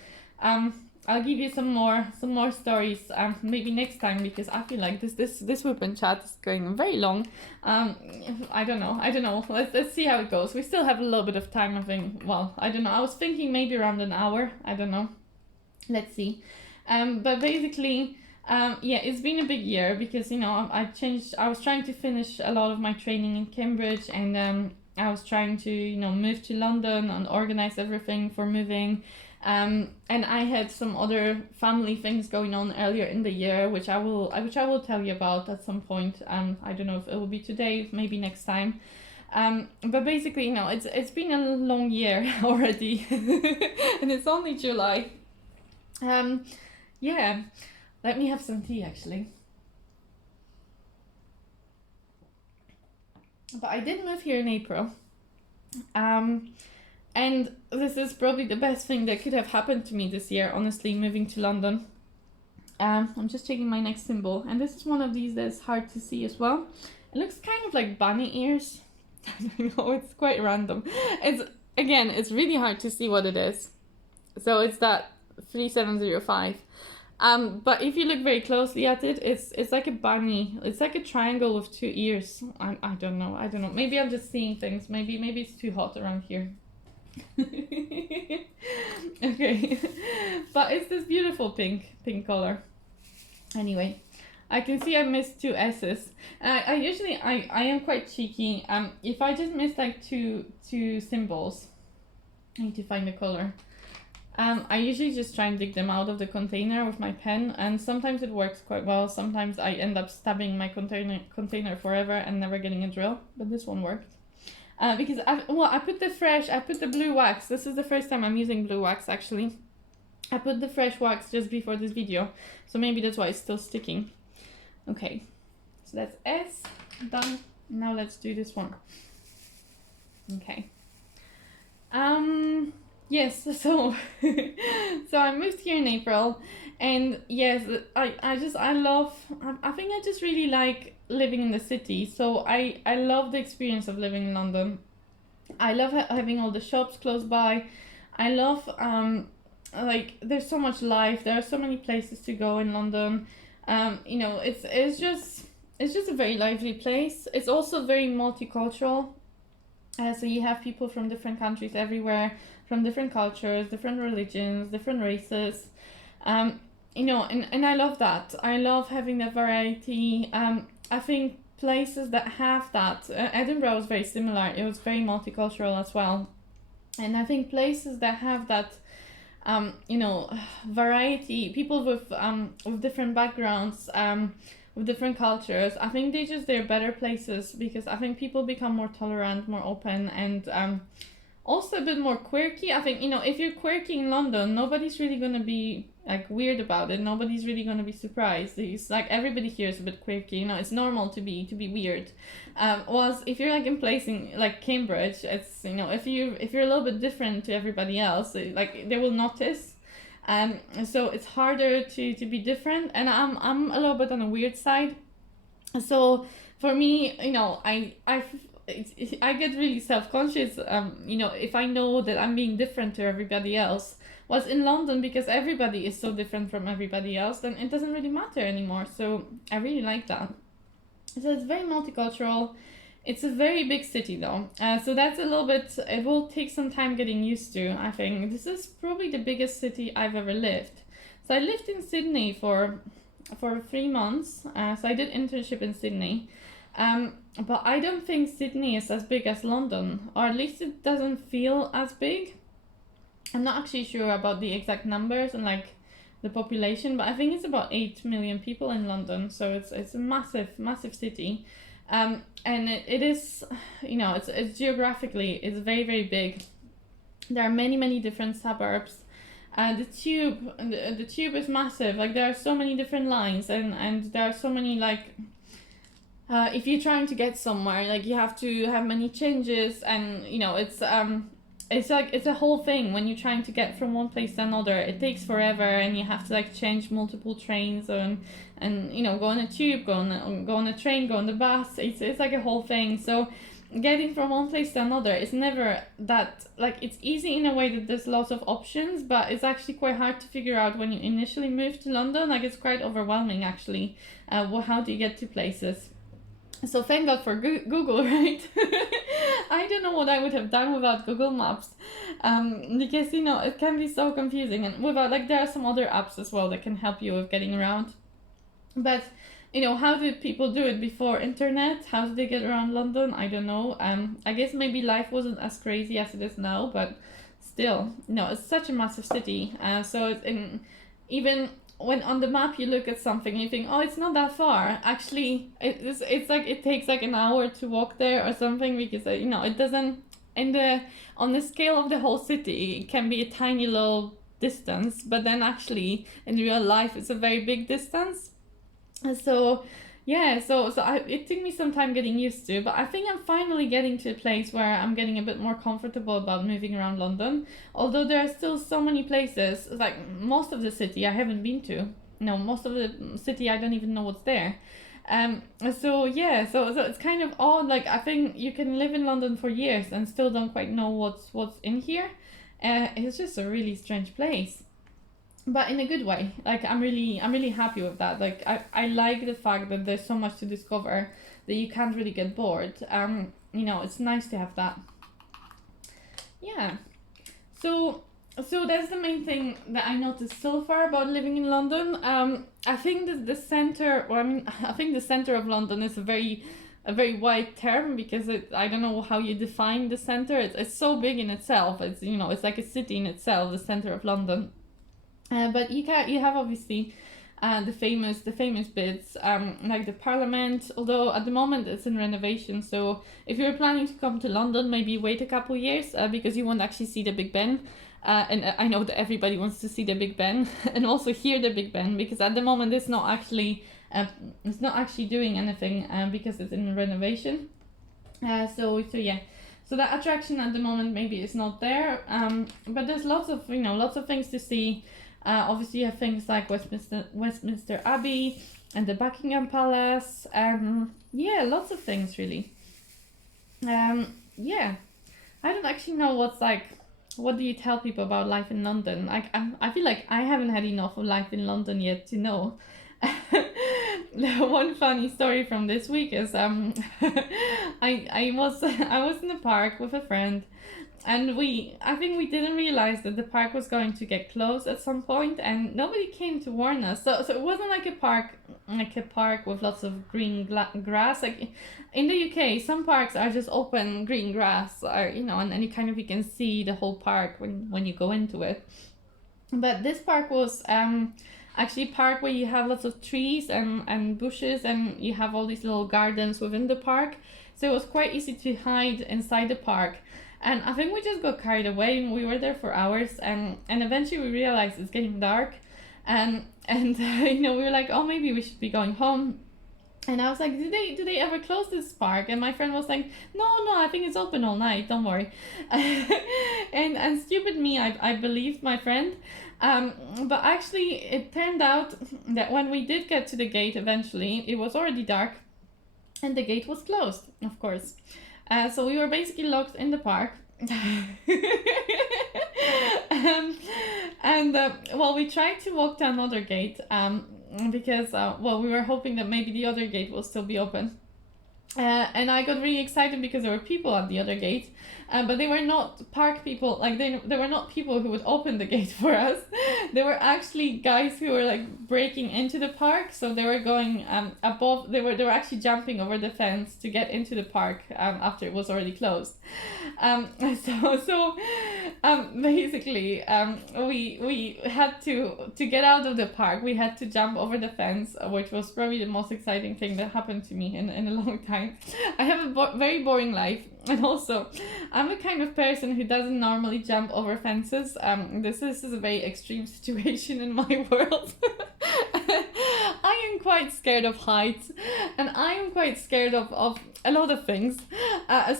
I'll give you some more stories maybe next time, because I feel like this WIP&Chat is going very long. I don't know. Let's see how it goes. We still have a little bit of time. I think. Well, I don't know. I was thinking maybe around an hour. I don't know. Let's see. But basically, yeah, it's been a big year, because I was trying to finish a lot of my training in Cambridge, and I was trying to move to London and organize everything for moving. And I had some other family things going on earlier in the year, which I will tell you about at some point. I don't know if it will be today, maybe next time. But basically, it's been a long year already, and it's only July. Yeah, let me have some tea actually. But I did move here in April. And this is probably the best thing that could have happened to me this year, honestly, moving to London. I'm just checking my next symbol, and this is one of these that's hard to see as well. It looks kind of like bunny ears. I know it's quite random. It's really hard to see what it is. So it's that 3705. But if you look very closely at it, it's like a bunny. It's like a triangle with two ears. I don't know. Maybe I'm just seeing things. Maybe it's too hot around here. Okay. But it's this beautiful pink color. Anyway, I can see I missed two S's. I usually I am quite cheeky. If I just miss like two symbols, I need to find the color. I usually just try and dig them out of the container with my pen, and sometimes it works quite well. Sometimes I end up stabbing my container forever and never getting a drill, but this one worked. Because I put the blue wax. This is the first time I'm using blue wax actually. I put the fresh wax just before this video, so maybe that's why it's still sticking. Okay, so that's S, done. Now let's do this one. Okay. Yes, so I moved here in April, and yes, I think I just really like living in the city. So I love the experience of living in London. I love having all the shops close by. I love like there's so much life. There are so many places to go in London. You know, it's just a very lively place. It's also very multicultural. So you have people from different countries everywhere, from different cultures, different religions, different races. You know, and I love that. I love having that variety. I think places that have that, Edinburgh was very similar. It was very multicultural as well. And I think places that have that, you know, variety, people with different backgrounds, with different cultures, I think they're better places, because I think people become more tolerant, more open, and also a bit more quirky. I think, you know, if you're quirky in London, nobody's really gonna be like weird about it. Nobody's really gonna be surprised. It's like everybody here is a bit quirky. You know, it's normal to be weird. Whilst if you're like in placing like Cambridge, it's, you know, if you're a little bit different to everybody else, like they will notice. So it's harder to be different, and I'm a little bit on the weird side. So for me, you know, I get really self-conscious, you know, if I know that I'm being different to everybody else. Was in London, because everybody is so different from everybody else, then it doesn't really matter anymore. So I really like that. So it's very multicultural. It's a very big city though. So that's a little bit, it will take some time getting used to, I think. This is probably the biggest city I've ever lived. So I lived in Sydney for 3 months. So I did internship in Sydney. But I don't think Sydney is as big as London, or at least it doesn't feel as big. I'm not actually sure about the exact numbers and like the population, but I think it's about 8 million people in London. So it's a massive city. And it is, you know, it's geographically, it's very, very big. There are many different suburbs. The tube is massive. Like there are so many different lines, and there are so many, like, if you're trying to get somewhere, like you have to have many changes, and you know, it's like, it's a whole thing when you're trying to get from one place to another. It takes forever, and you have to like change multiple trains, and you know, go on a tube, go on a train, go on the bus. It's like a whole thing. So getting from one place to another is never that, like, it's easy in a way that there's lots of options, but it's actually quite hard to figure out when you initially move to London. Like, it's quite overwhelming actually. How do you get to places? So thank God for Google, right? I don't know what I would have done without Google Maps, because, you know, it can be so confusing, and without, like, there are some other apps as well that can help you with getting around. But, you know, how did people do it before internet? How did they get around London? I don't know. I guess maybe life wasn't as crazy as it is now, but still, you know, it's such a massive city. So it's even when on the map you look at something and you think, oh, it's not that far. Actually, it's like it takes like an hour to walk there or something, because you know, it doesn't, on the scale of the whole city, it can be a tiny little distance, but then actually in real life it's a very big distance. So yeah, it took me some time getting used to, but I think I'm finally getting to a place where I'm getting a bit more comfortable about moving around London. Although there are still so many places, like most of the city I haven't been to. No, most of the city I don't even know what's there. Um, so it's kind of odd. Like I think you can live in London for years and still don't quite know what's in here. It's just a really strange place, but in a good way. Like I'm really happy with that. Like I like the fact that there's so much to discover that you can't really get bored. It's nice to have that. Yeah. So that's the main thing that I noticed so far about living in London. I think that the center, well, I mean, I think the center of London is a very wide term because I don't know how you define the center. It's so big in itself. It's like a city in itself, the center of London. But you have obviously the famous bits, like the Parliament. Although at the moment it's in renovation, so if you're planning to come to London, maybe wait a couple years because you won't actually see the Big Ben. And I know that everybody wants to see the Big Ben and also hear the Big Ben because at the moment it's not actually doing anything because it's in renovation. So yeah. So that attraction at the moment maybe is not there. But there's lots of things to see. Obviously, you have things like Westminster Abbey and the Buckingham Palace. Lots of things really. Yeah, I don't actually know what do you tell people about life in London? I feel like I haven't had enough of life in London yet to know. One funny story from this week is I was in the park with a friend, and I think we didn't realize that the park was going to get closed at some point, and nobody came to warn us. So it wasn't like a park with lots of green grass. Like in the UK, some parks are just open green grass, and you can see the whole park when you go into it. But this park was actually a park where you have lots of trees and bushes, and you have all these little gardens within the park. So it was quite easy to hide inside the park. And I think we just got carried away and we were there for hours, and eventually we realized it's getting dark, and we were like, oh, maybe we should be going home. And I was like, do they ever close this park? And my friend was like, no, I think it's open all night, don't worry. and stupid me, I believed my friend. But actually it turned out that when we did get to the gate eventually, it was already dark and the gate was closed, of course. So we were basically locked in the park. We tried to walk to another gate because we were hoping that maybe the other gate will still be open. And I got really excited because there were people at the other gate, but they were not park people. Like they were not people who would open the gate for us. They were actually guys who were like breaking into the park. So they were going above. They were actually jumping over the fence to get into the park after it was already closed. Basically, we had to get out of the park. We had to jump over the fence, which was probably the most exciting thing that happened to me in a long time. I have a very boring life, and also I'm the kind of person who doesn't normally jump over fences. This is a very extreme situation in my world. I am quite scared of heights, and I am quite scared of a lot of things.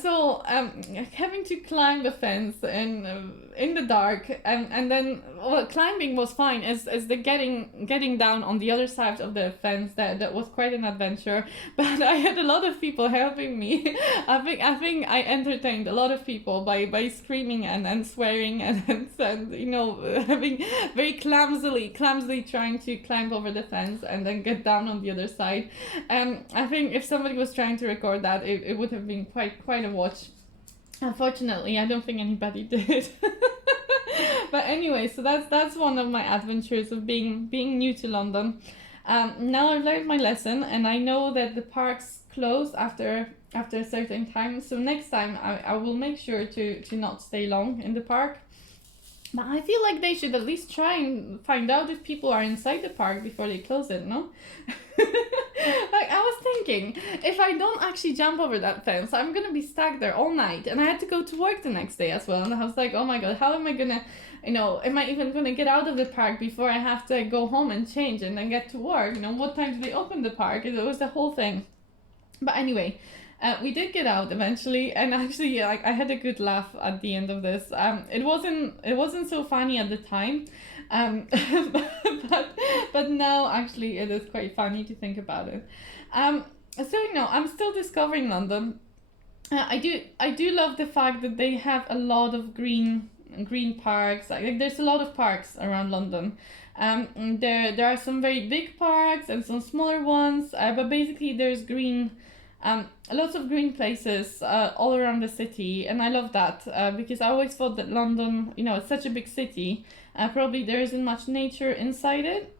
So having to climb the fence in the dark, and then climbing was fine. As the getting down on the other side of the fence, that was quite an adventure. But I had a lot of people helping me. I think I entertained a lot of people by screaming and swearing and having very clumsily trying to climb over the fence and then get down on the other side. I think if somebody was trying to record that, it would have been quite a watch. Unfortunately, I don't think anybody did. But anyway, so that's one of my adventures of being new to London. Now I've learned my lesson, and I know that the parks close after a certain time. So next time I will make sure to not stay long in the park. But I feel like they should at least try and find out if people are inside the park before they close it, no? Like, I was thinking, if I don't actually jump over that fence, I'm gonna be stuck there all night. And I had to go to work the next day as well. And I was like, oh my god, how am I gonna, am I even gonna get out of the park before I have to go home and change and then get to work? What time do they open the park? It was the whole thing. But anyway, We did get out eventually, and actually, like, I had a good laugh at the end of this. It wasn't so funny at the time, but now actually it is quite funny to think about it. So I'm still discovering London. I do love the fact that they have a lot of green parks. Like there's a lot of parks around London. There are some very big parks and some smaller ones, but basically there's green, lots of green places all around the city, and I love that because I always thought that London, it's such a big city, probably there isn't much nature inside it.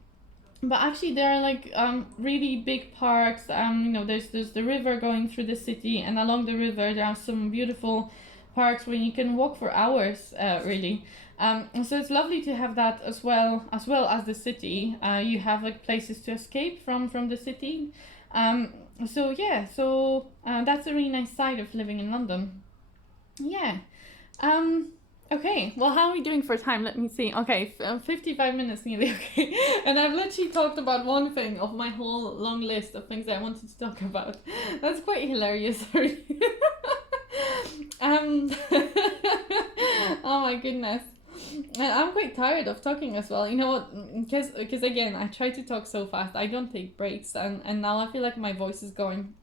But actually there are like really big parks. There's the river going through the city, and along the river there are some beautiful parks where you can walk for hours, really. So it's lovely to have that as well as the city. You have like places to escape from the city. So that's a really nice side of living in London. Yeah. Okay, well, how are we doing for time? Let me see. Okay, 55 minutes nearly, okay. And I've literally talked about one thing of my whole long list of things that I wanted to talk about. That's quite hilarious, sorry. Oh my goodness. And I'm quite tired of talking as well. You know what? Because again, I try to talk so fast. I don't take breaks, and now I feel like my voice is going.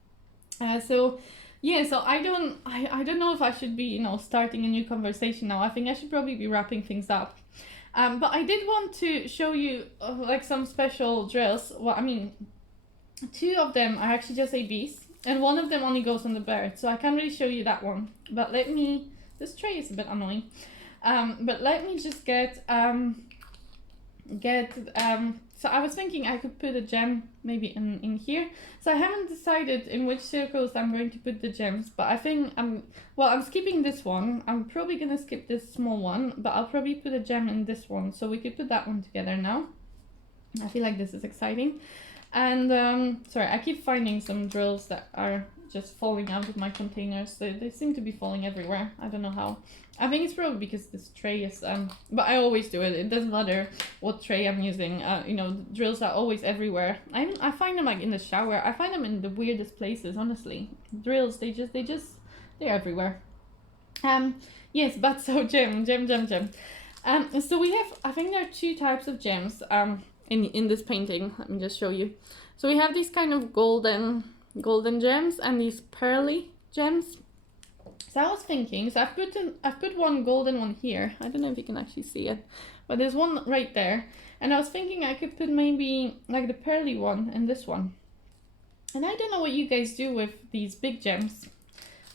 So I don't know if I should be, starting a new conversation now. I think I should probably be wrapping things up. But I did want to show you like some special drills. Well, I mean, 2 of them are actually just ABs, and one of them only goes on the bird, so I can't really show you that one. But this tray is a bit annoying. But let me just so I was thinking I could put a gem maybe in here. So I haven't decided in which circles I'm going to put the gems, but I think I'm skipping this one. I'm probably gonna skip this small one, but I'll probably put a gem in this one, so we could put that one together now. I feel like this is exciting. And sorry, I keep finding some drills that are just falling out of my containers. They seem to be falling everywhere. I don't know how. I think it's probably because this tray is but I always do it. It doesn't matter what tray I'm using. Drills are always everywhere. I find them like in the shower. I find them in the weirdest places, honestly. Drills, they're everywhere. Yes, but so gem. So we have, I think there are 2 types of gems in this painting. Let me just show you. So we have these kind of golden gems and these pearly gems. So I was thinking, so I've put one golden one here. I don't know if you can actually see it, but there's one right there. And I was thinking I could put maybe like the pearly one and this one. And I don't know what you guys do with these big gems.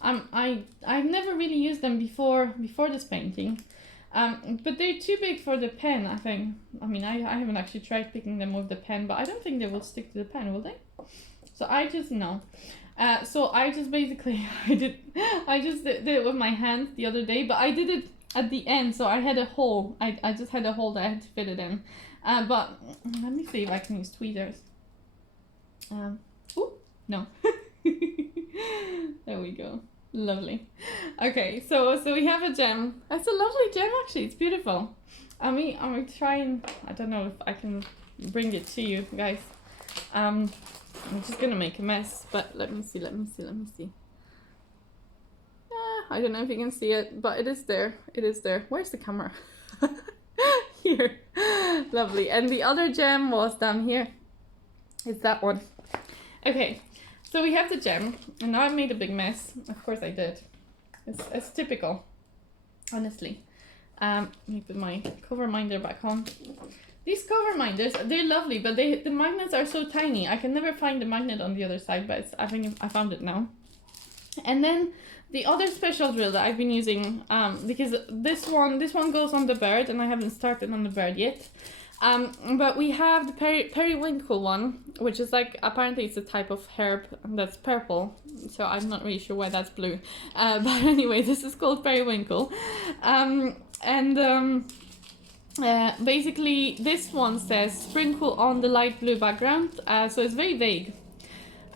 I've never really used them before this painting. But they're too big for the pen, I think. I mean, I haven't actually tried picking them with the pen, but I don't think they will stick to the pen, will they? So I just know. So I just basically, I just did it with my hands the other day, but I did it at the end, so I had a hole. I just had a hole that I had to fit it in. But let me see if I can use tweezers. Oh, no. There we go. Lovely. Okay, so we have a gem. That's a lovely gem, actually. It's beautiful. I'm gonna try and, I don't know if I can bring it to you guys. I'm just gonna make a mess, but let me see. I don't know if you can see it, but it is there. Where's the camera? Here. Lovely. And the other gem was down here. It's that one. Okay, so we have the gem, and now I've made a big mess. Of course I did. It's typical, honestly. Let me put my cover minder back on. These cover minders, they're lovely, but the magnets are so tiny. I can never find the magnet on the other side, but I think I found it now. And then the other special drill that I've been using, because this one goes on the bird, and I haven't started on the bird yet. But we have the periwinkle one, which is like, apparently it's a type of herb that's purple, so I'm not really sure why that's blue. But anyway, this is called periwinkle. Basically this one says sprinkle on the light blue background, so it's very vague.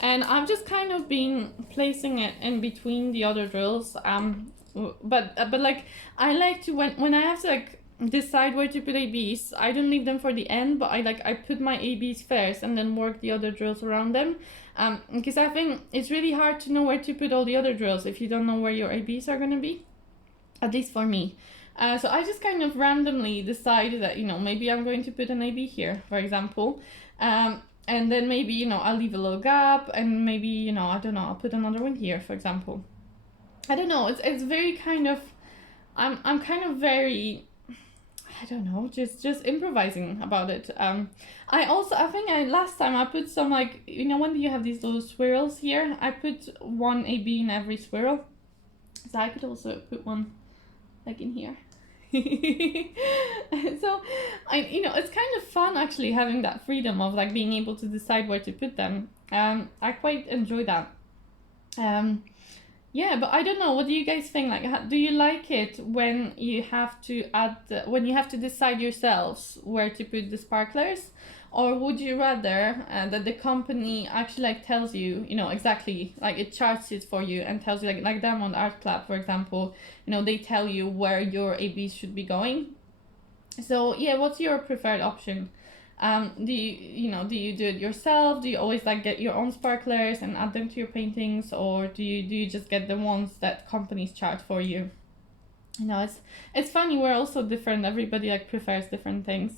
And I've just kind of been placing it in between the other drills, but like I like to, when I have to like decide where to put ABs. I don't leave them for the end, but I put my ABs first and then work the other drills around them. Because I think it's really hard to know where to put all the other drills if you don't know where your ABs are going to be, at least for me. So I just kind of randomly decide that, you know, maybe I'm going to put an AB here, for example. And then maybe, you know, I'll leave a little gap, and maybe, you know, I don't know, I'll put another one here, for example. I don't know, it's very kind of, I'm kind of very, I don't know, just improvising about it. I think last time I put some, like, you know, when you have these little swirls here, I put one AB in every swirl. So I could also put one like in here. So you know, it's kind of fun actually having that freedom of like being able to decide where to put them. I quite enjoy that. Yeah, but I don't know, what do you guys think? Like, do you like it when you have to when you have to decide yourselves where to put the sparklers? Or would you rather that the company actually like tells you, you know, exactly, like it charts it for you and tells you, like Diamond Art Club, for example, you know, they tell you where your ABs should be going. So yeah, what's your preferred option? Do you do it yourself? Do you always like get your own sparklers and add them to your paintings, or do you just get the ones that companies chart for you? You know, it's funny, we're also different. Everybody like prefers different things.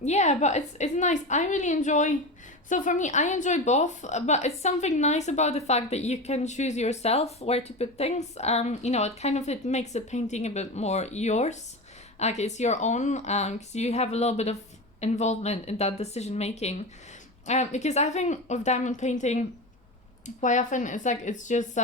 Yeah, but it's nice. I really enjoy. So for me, I enjoy both, but it's something nice about the fact that you can choose yourself where to put things. You know, it makes a painting a bit more yours. Like it's your own, because you have a little bit of involvement in that decision making. Because I think of diamond painting, quite often it's just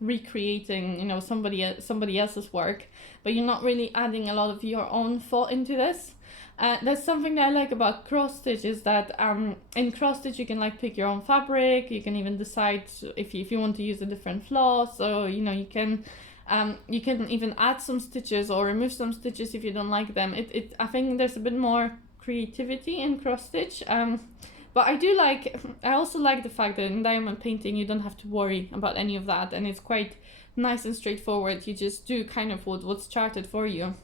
recreating, you know, somebody else's work, but you're not really adding a lot of your own thought into this. That's something that I like about cross stitch, is that in cross stitch you can like pick your own fabric. You can even decide if you want to use a different floss, so you know you can even add some stitches or remove some stitches if you don't like them. I think there's a bit more creativity in cross stitch. But I also like the fact that in diamond painting you don't have to worry about any of that, and it's quite nice and straightforward. You just do kind of what's charted for you.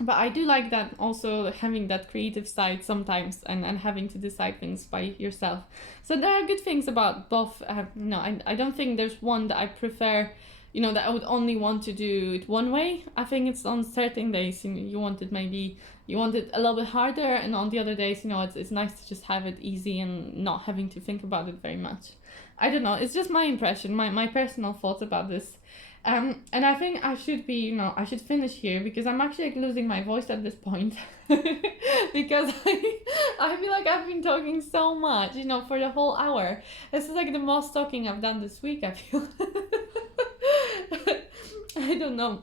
But I do like that, also having that creative side sometimes, and having to decide things by yourself. So there are good things about both. No, I don't think there's one that I prefer, you know, that I would only want to do it one way. I think it's on certain days, you know, you want it a little bit harder, and on the other days, you know, it's nice to just have it easy and not having to think about it very much. I don't know, it's just my impression, my personal thoughts about this. And I think I should finish here, because I'm actually like losing my voice at this point. Because I feel like I've been talking so much, you know, for the whole hour. This is like the most talking I've done this week, I feel. I don't know.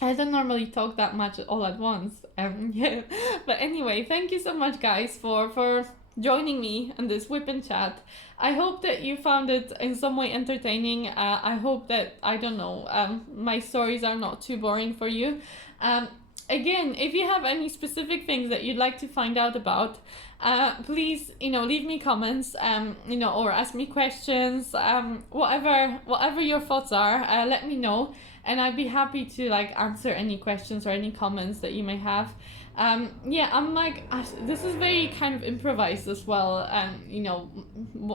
I don't normally talk that much all at once. Yeah. But anyway, thank you so much, guys, for joining me on this WIP&Chat. I hope that you found it in some way entertaining. I hope that, I don't know, my stories are not too boring for you. Again, if you have any specific things that you'd like to find out about, please, you know, leave me comments, you know, or ask me questions, whatever your thoughts are, let me know, and I'd be happy to like answer any questions or any comments that you may have. Yeah, I'm like, this is very kind of improvised as well. You know,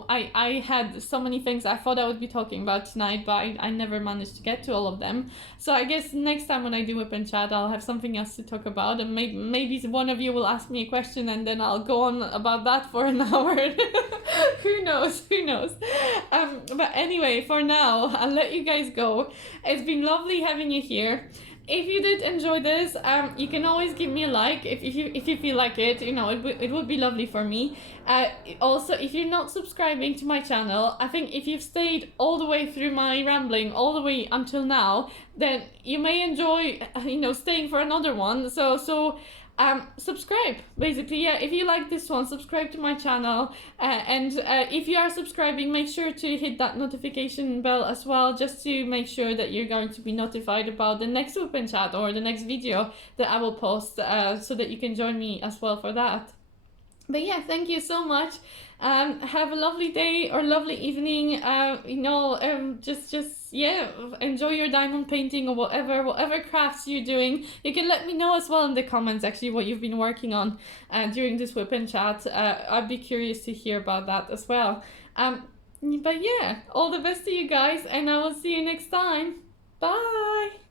I had so many things I thought I would be talking about tonight, but I never managed to get to all of them. So I guess next time when I do WIP&Chat, I'll have something else to talk about, and maybe one of you will ask me a question, and then I'll go on about that for an hour. Who knows? But anyway, for now, I'll let you guys go. It's been lovely having you here. If you did enjoy this, you can always give me a like if you feel like it. You know, it would be lovely for me. Also, if you're not subscribing to my channel, I think if you've stayed all the way through my rambling all the way until now, then you may enjoy, you know, staying for another one. So subscribe, basically. Yeah, if you like this one, subscribe to my channel, and if you are subscribing, make sure to hit that notification bell as well, just to make sure that you're going to be notified about the next WIP&Chat or the next video that I will post, so that you can join me as well for that. But yeah, thank you so much. Have a lovely day or lovely evening. You know, just yeah, enjoy your diamond painting or whatever crafts you're doing. You can let me know as well in the comments actually what you've been working on during this WIP&Chat. I'd be curious to hear about that as well. But yeah, all the best to you guys, and I will see you next time. Bye.